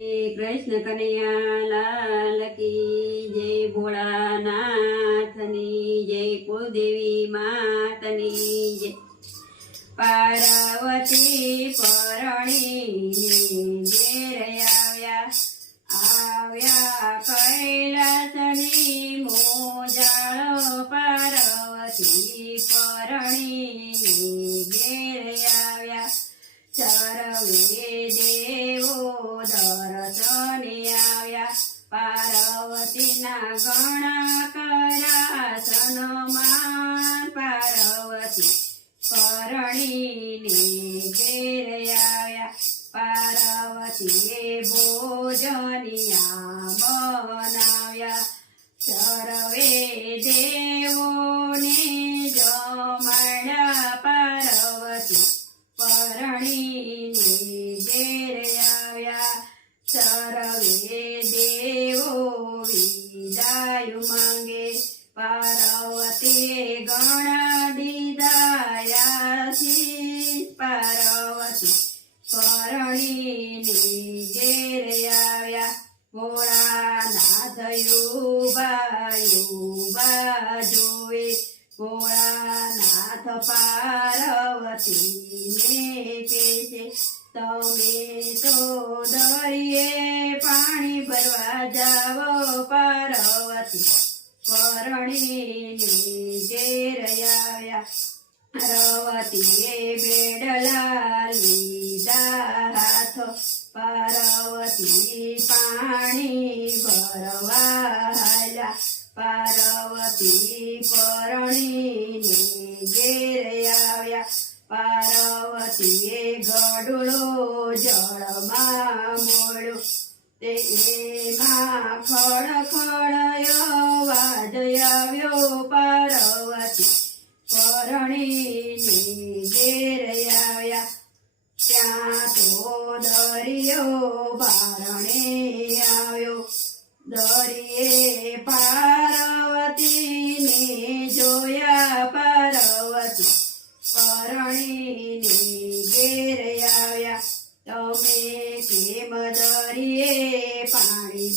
કૃષ્ણ કનૈયા લાલ કી જય ભોળાનાથની જય કુદેવી માતની જય. પાર્વતી પરણી ઘેર આવ્યા. આવ્યા કૈલાસની મોજાળો પાર્વતી પરણી ઘેર આવ્યા. સર્વે સર્વે દેવો વિદાય માંગે પાર્વતી ગણ દીદાયાસી પાર્વતી પરણીને ઘેર આવ્યા ભોળાનાથ યુબા યુબા જોવે ભોળાનાથ પાર્વતીને કે છે તમે તો દરિયે પાણી ભરવા જાઓ પાર્વતી. પરણીને ઘેર આવ્યા પાર્વતીએ બેડલા લીધા હાથ. પાર્વતી પાણી ભરવા હાલ્યા. પાર્વતી પરણીને તેમાં ખડ ખડયો વાદ આવ્યો પાર્વતી પરણીને ત્યાં તો દરિયો બારણે આવ્યો. દરિયે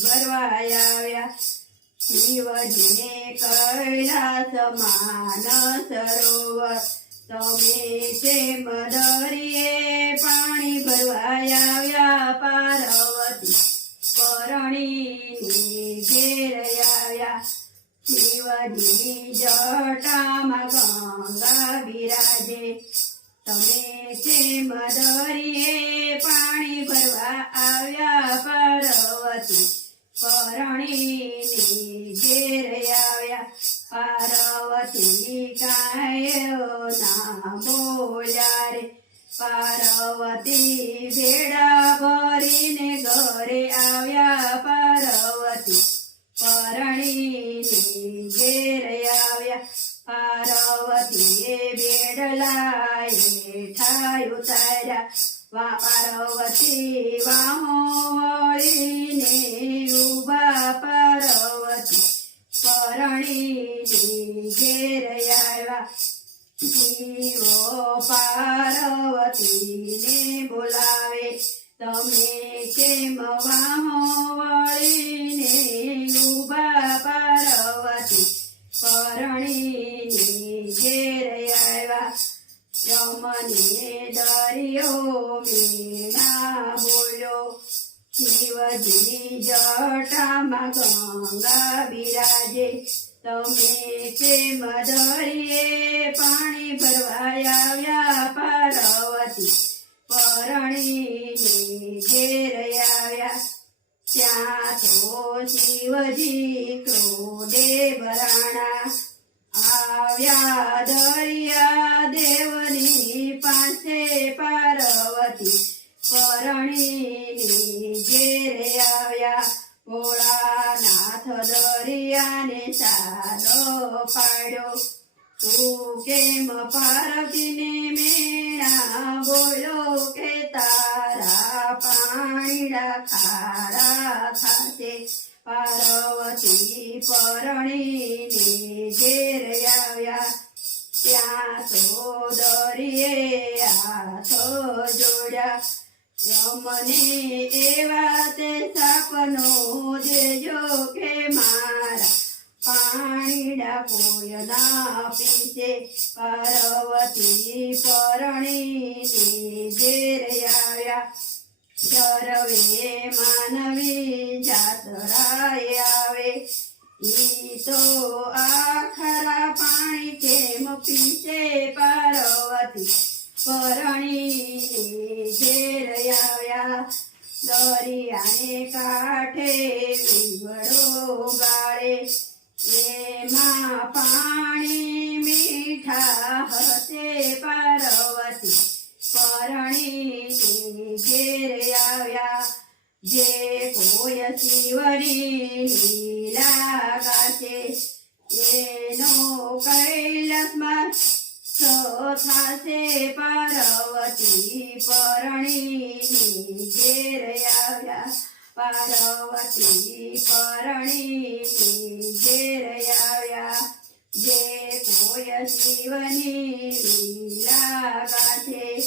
ભરવા આવ્યા શિવજીને કૈલાસ માન સરોવર તમે છે મદરીએ પાણી ભરવા આવ્યા પાર્વતી પરણીને ઘેર આવ્યા શિવજી જટામાં ગંગા બિરાજે તમે છે મદરીએ પાણી ભરવા આવ્યા પાર્વતી ભેડા ભરીને ઘરે આવ્યા પાર્વતી. પરણીની ઘેર આવ્યા પાર્વતીએ બેડલા થાય ઉતાર્યા વા પાર્વતી, વામો વળીને ઊભા પાર્વતી. પરણીની ઘેર આવ્યા. જીવો પાર્વતીને બોલાવે તમે કેમ વાહો વળીને ઊભા પાર્વતી પરણીની ઘેર આવ્યા, યમને દરિયો મીણા બોલ્યો, શિવજી જટામાં ગંગા બિરાજે, તમે કેમ દરિયે પાણી ભરવા આવ્યા પાર્વતી પરણીને ત્યાં શિવજી ક્રોધે ભરાણા આવ્યા દરિયા દેવની પાસે પાર્વતી પરણીને ઘેરે આવ્યા ભોળાનાથ દરિયાને સાદો પાડ્યો તું કેમ પાર્વતીને મેણા બોલો કે તારા પાણીડા ખારા થાશે પાર્વતી પરણીને ઘેર આવ્યા. ત્યાં તો દરિયે હાથો જોડ્યા. યમને એવા તે સપનો દેજો કે મારા પાણીડા કોઈ ના પીશે પાર્વતી પરણીને ઘેર આવ્યા. સર્વે માનવી, જાતરાય આવે. ઈ તો આખરા પાણી કેમ પીશે પાર્વતી. પરણી ઘેર આવ્યા, દરિયાને કાંઠે વિવડો ગાળે. એમાં પાણી મીઠા હશે જે કોઈ શિવની લીલા ગાશે એનો કૈલાસમાં થાશે પાર્વતી પરણી ઘેર આવ્યા. પાર્વતી પરણી ઘેર આવ્યા. જે કોઈ શિવની લીલા ગાશે